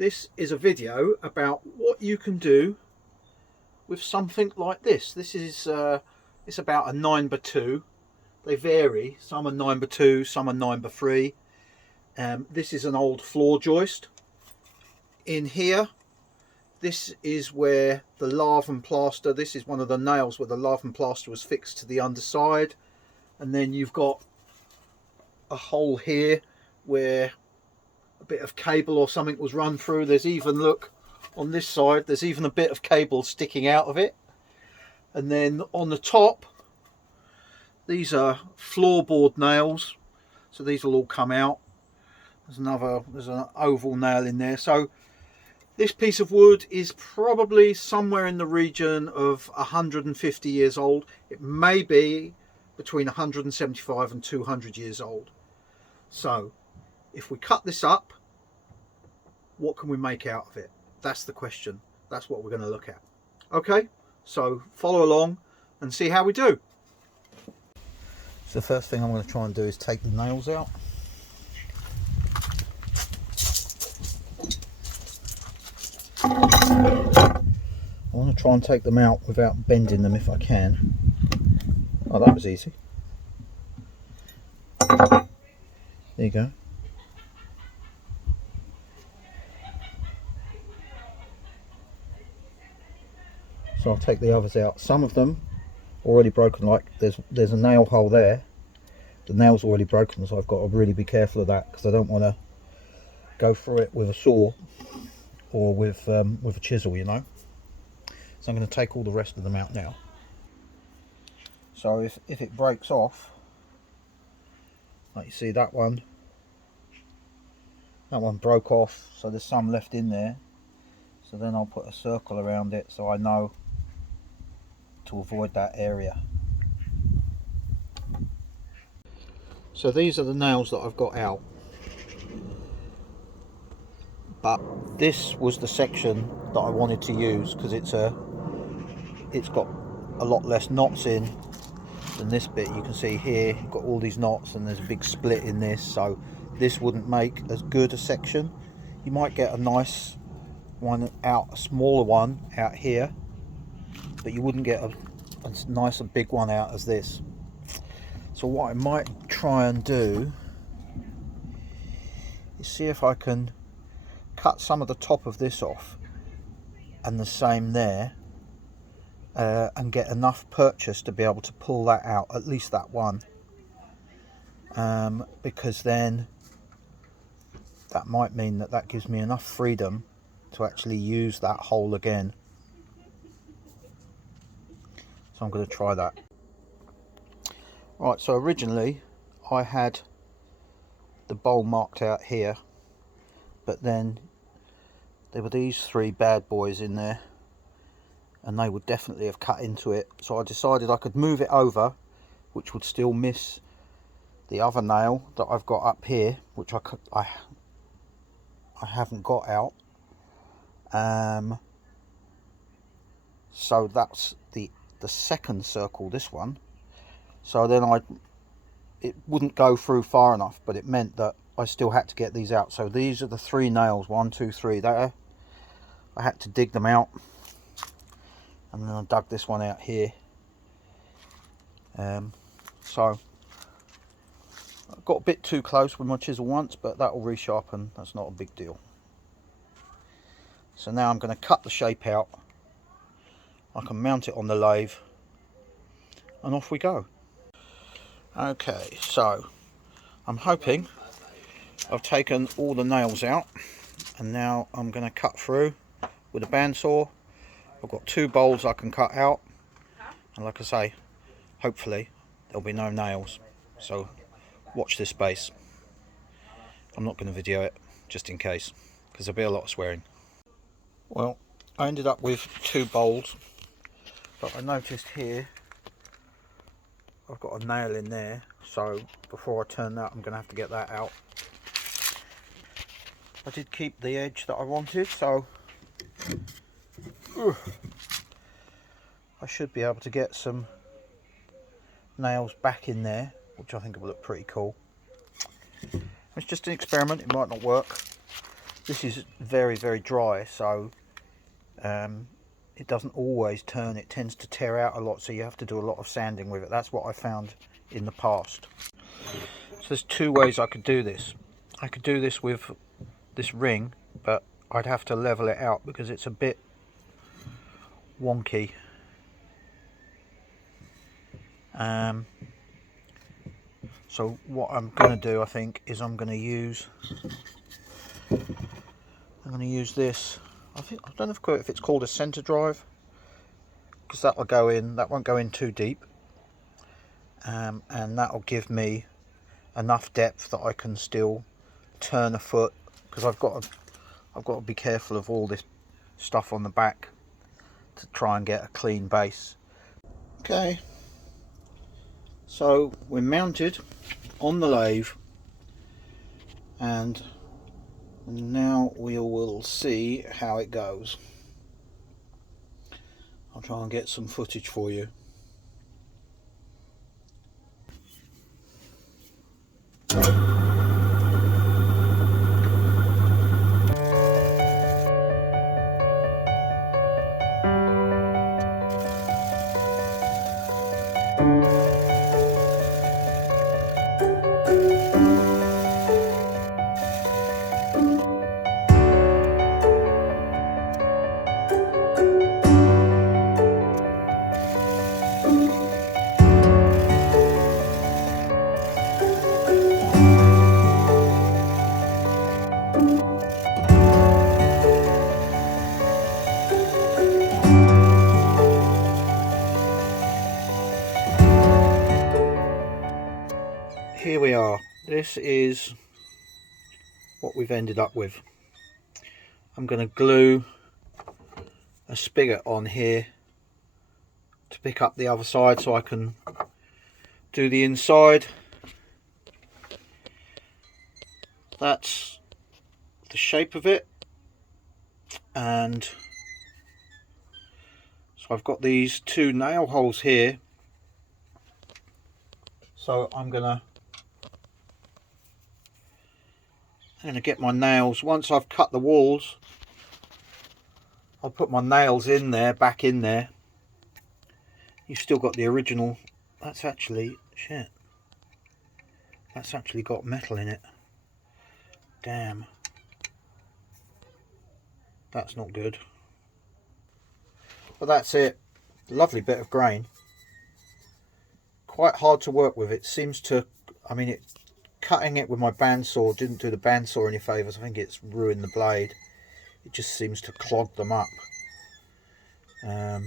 This is a video about what you can do with something like this. This is it's about a 9x2. They vary. Some are 9x2, some are 9x3. This is an old floor joist. In here, this is where the lath and plaster, this is one of the nails where the lath and plaster was fixed to the underside. And then you've got a hole here where a bit of cable or something was run through. There's even, look, on this side, there's even a bit of cable sticking out of it. And then on the top, these are floorboard nails. So these will all come out. There's an oval nail in there. So this piece of wood is probably somewhere in the region of 150 years old. It may be between 175 and 200 years old. So if we cut this up, what can we make out of it? That's the question. That's what we're going to look at. Okay, so follow along and see how we do. So the first thing I'm going to try and do is take the nails out. I want to try and take them out without bending them if I can. Oh, that was easy. There you go. So I'll take the others out. Some of them already broken, like there's a nail hole there. The nail's already broken, so I've got to really be careful of that because I don't want to go through it with a saw or with a chisel, you know. So I'm going to take all the rest of them out now. So if it breaks off, like you see that one broke off, so there's some left in there. So then I'll put a circle around it so I know to avoid that area. So these are the nails that I've got out, but this was the section that I wanted to use because it's got a lot less knots in than this bit. You can see here you've got all these knots and there's a big split in this, so this wouldn't make as good a section. You might get a nice one out, a smaller one out here, but you wouldn't get a nice and big one out as this. So what I might try and do is see if I can cut some of the top of this off and the same there, and get enough purchase to be able to pull that out, at least that one, because then that might mean that gives me enough freedom to actually use that hole again. So I'm going to try that. Right, so originally I had the bowl marked out here, but then there were these three bad boys in there and they would definitely have cut into it. So I decided I could move it over, which would still miss the other nail that I've got up here, which I haven't got out. So that's the second circle, this one. So then it wouldn't go through far enough, but it meant that I still had to get these out. So these are the three nails, 1, 2, 3 there. I had to dig them out, and then I dug this one out here. So I got a bit too close with my chisel once, but that will resharpen. That's not a big deal. So now I'm going to cut the shape out. I can mount it on the lathe and off we go. Okay, so I'm hoping I've taken all the nails out, and now I'm going to cut through with a bandsaw. I've got 2 bowls I can cut out, and like I say, hopefully there'll be no nails, so watch this space. I'm not going to video it just in case, because there'll be a lot of swearing. Well, I ended up with 2 bowls, but I noticed here I've got a nail in there, so before I turn that I'm going to have to get that out. I did keep the edge that I wanted, so I should be able to get some nails back in there, which I think will look pretty cool. It's just an experiment, it might not work, This is very, very dry, so it doesn't always turn. It tends to tear out a lot, so you have to do a lot of sanding with it. That's what I found in the past. So there's two ways I could do this. I could do this with this ring, but I'd have to level it out because it's a bit wonky. So what I'm going to do, I think, is I'm going to use this. I don't know if it's called a center drive, because that will go in. That won't go in too deep, and that will give me enough depth that I can still turn a foot, because I've got to be careful of all this stuff on the back to try and get a clean base. Okay, so we're mounted on the lathe, and now we will see how it goes. I'll try and get some footage for you. Here we are. This is what we've ended up with. I'm going to glue a spigot on here to pick up the other side so I can do the inside. That's the shape of it, and so I've got these two nail holes here, so I'm gonna get my nails. Once I've cut the walls, I'll put my nails in there, back in there. You've still got the original. That's actually shit. That's actually got metal in it. Damn. That's not good. But that's it. Lovely bit of grain. Quite hard to work with. It seems to, I mean, cutting it with my bandsaw didn't do the bandsaw any favours. I think it's ruined the blade. It just seems to clog them up. I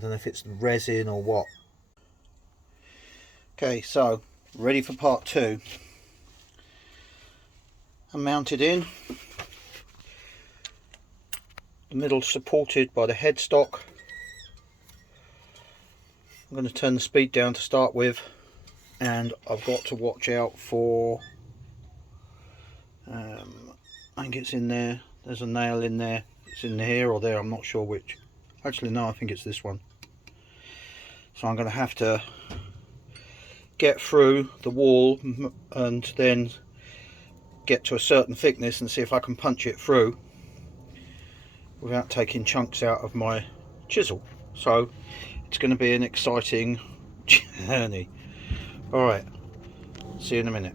don't know if it's the resin or what. Okay, so ready for part two. I'm mounted in. The middle supported by the headstock. I'm going to turn the speed down to start with, and I've got to watch out for, I think it's in there, there's a nail in there, it's in here or there, I'm not sure which. Actually no, I think it's this one. So I'm going to have to get through the wall and then get to a certain thickness and see if I can punch it through without taking chunks out of my chisel. So it's going to be an exciting journey. Alright, see you in a minute.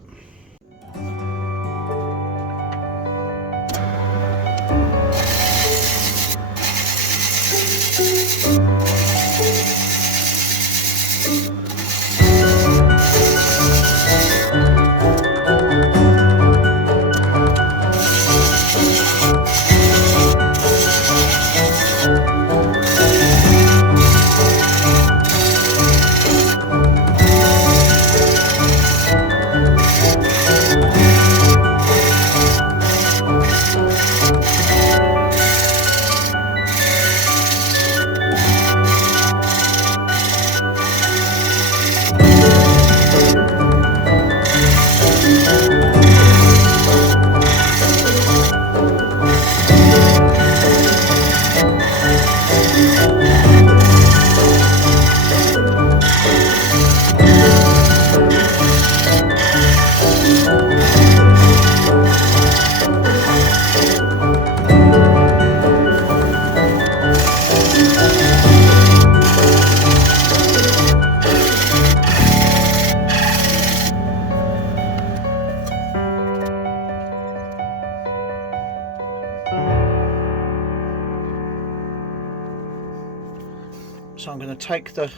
So I'm going to take the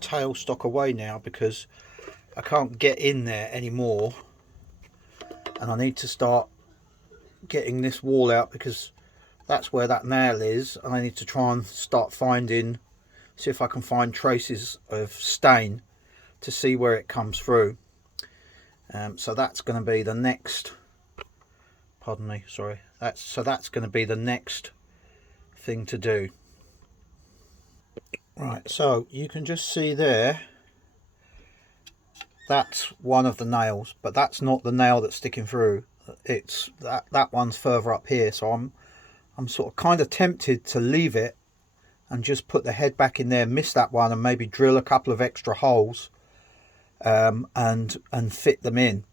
tailstock away now because I can't get in there anymore, and I need to start getting this wall out because that's where that nail is, and I need to try and start finding, see if I can find traces of stain to see where it comes through. So that's going to be the next, pardon me, sorry, that's going to be the next thing to do. Right, so you can just see there, that's one of the nails, but that's not the nail that's sticking through. It's that one's further up here, so I'm sort of kind of tempted to leave it and just put the head back in there, miss that one, and maybe drill a couple of extra holes and fit them in,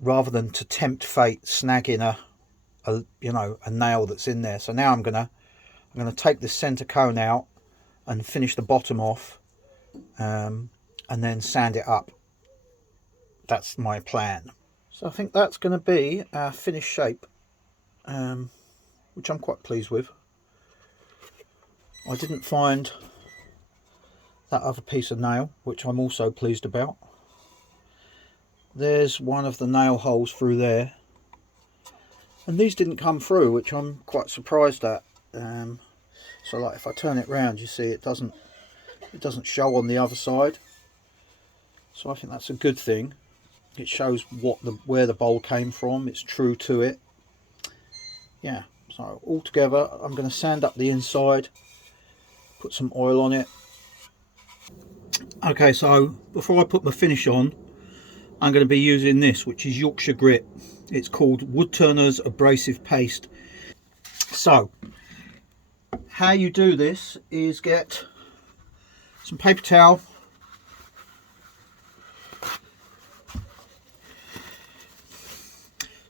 rather than to tempt fate snagging a nail that's in there. So now I'm gonna take this center cone out and finish the bottom off, and then sand it up. That's my plan. So I think that's going to be our finished shape, which I'm quite pleased with. I didn't find that other piece of nail, which I'm also pleased about. There's one of the nail holes through there, and these didn't come through, which I'm quite surprised at. So like if I turn it round, you see it doesn't show on the other side, so I think that's a good thing. It shows where the bowl came from. It's true to it. Yeah, so altogether I'm going to sand up the inside, put some oil on it. Okay, so before I put my finish on, I'm going to be using this, which is Yorkshire Grit. It's called Wood Turner's Abrasive Paste. So how you do this is get some paper towel,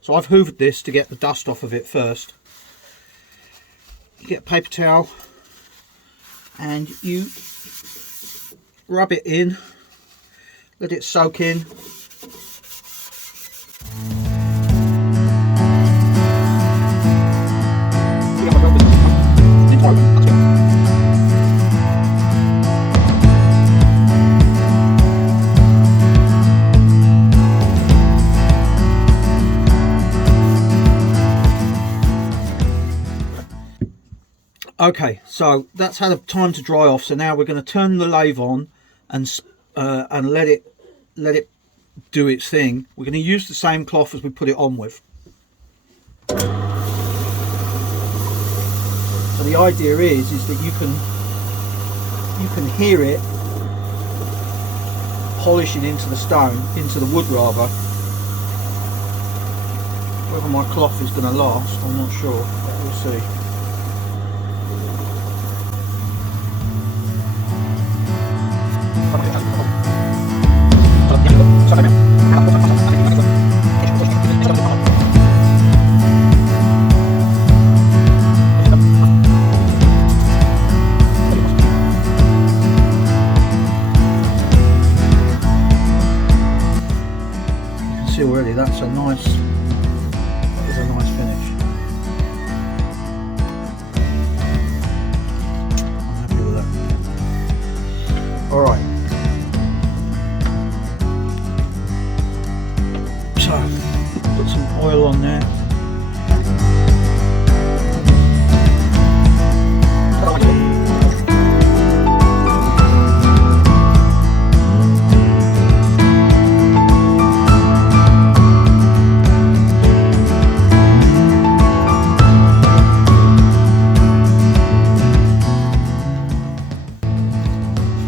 so I've hoovered this to get the dust off of it first. You get a paper towel and you rub it in, let it soak in. Okay, so that's had time to dry off. So now we're going to turn the lathe on and let it do its thing. We're going to use the same cloth as we put it on with. So the idea is that you can hear it polishing into the stone, into the wood rather. Whether my cloth is going to last, I'm not sure, but we'll see. See already that is a nice finish. I'm happy with that. Alright, so put some oil on there.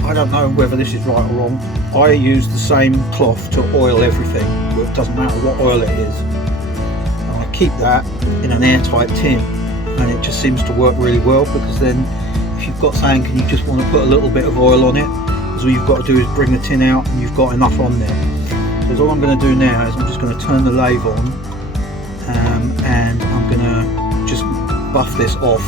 I don't know whether this is right or wrong. I use the same cloth to oil everything. It doesn't matter what oil it is. And I keep that in an airtight tin, and it just seems to work really well, because then if you've got something and you just want to put a little bit of oil on it, all you've got to do is bring the tin out and you've got enough on there. So all I'm going to do now is I'm just going to turn the lathe on, and I'm going to just buff this off.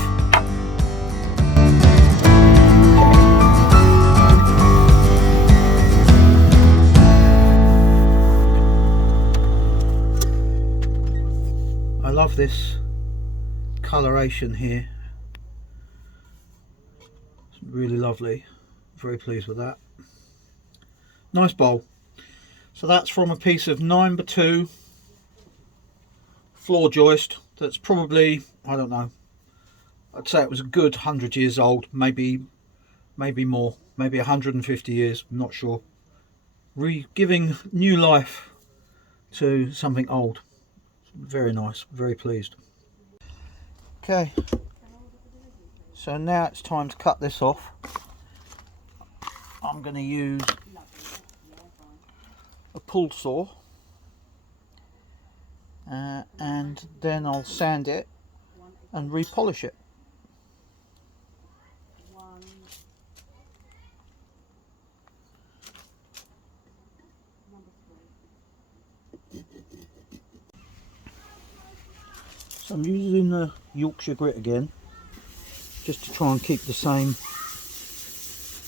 I love this coloration here. really lovely. Very pleased with that. Nice bowl. So that's from a piece of 9x2 floor joist that's probably, I don't know, I'd say it was a good 100 years old, maybe more, maybe 150 years, I'm not sure. Giving new life to something old. Very nice, very pleased. Okay, so now it's time to cut this off. I'm going to use a pull saw, and then I'll sand it and repolish it. So I'm using the Yorkshire grit again, just to try and keep the same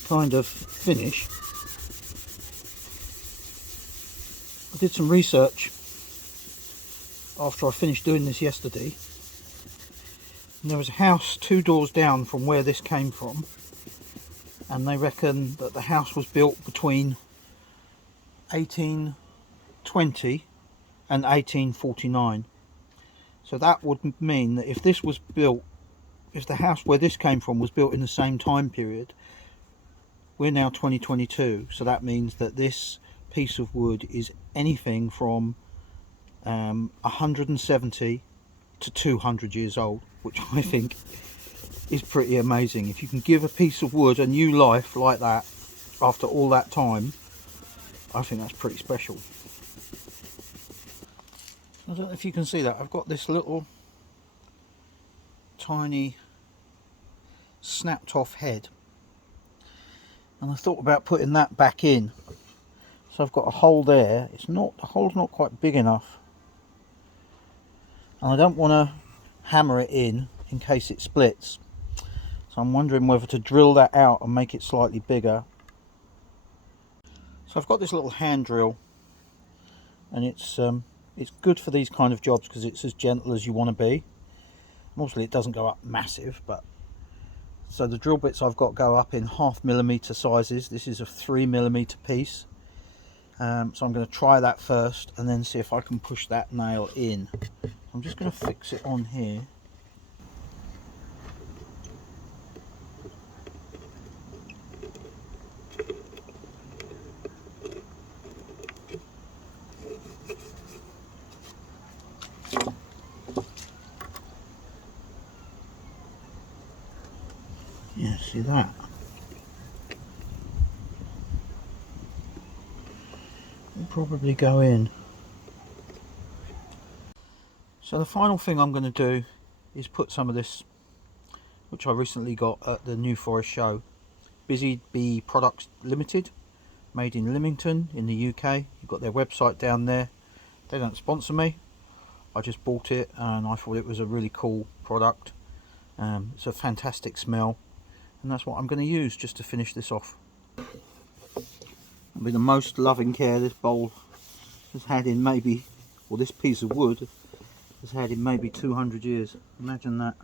kind of finish. I did some research after I finished doing this yesterday, and there was a house 2 doors down from where this came from, and they reckon that the house was built between 1820 and 1849. So that would mean that if this was built, if the house where this came from was built in the same time period, we're now 2022, so that means that this piece of wood is anything from 170 to 200 years old, which I think is pretty amazing. If you can give a piece of wood a new life like that after all that time, I think that's pretty special. I don't know if you can see that. I've got this little tiny snapped off head, and I thought about putting that back in. So I've got a hole there. It's not, the hole's not quite big enough, and I don't want to hammer it in case it splits. So I'm wondering whether to drill that out and make it slightly bigger. So I've got this little hand drill, and it's good for these kind of jobs because it's as gentle as you want to be. Mostly it doesn't go up massive, but so the drill bits I've got go up in 0.5mm sizes. This is a 3mm piece, so I'm going to try that first and then see if I can push that nail in. I'm just going to fix it on here. Yeah, see that? It'll probably go in. So the final thing I'm going to do is put some of this, which I recently got at the New Forest show, Busy Bee Products Limited, made in Lymington in the UK. You've got their website down there. They don't sponsor me. I just bought it and I thought it was a really cool product. It's a fantastic smell, and that's what I'm going to use just to finish this off. With the most loving care this bowl has had in maybe, or this piece of wood has had in maybe 200 years. Imagine that.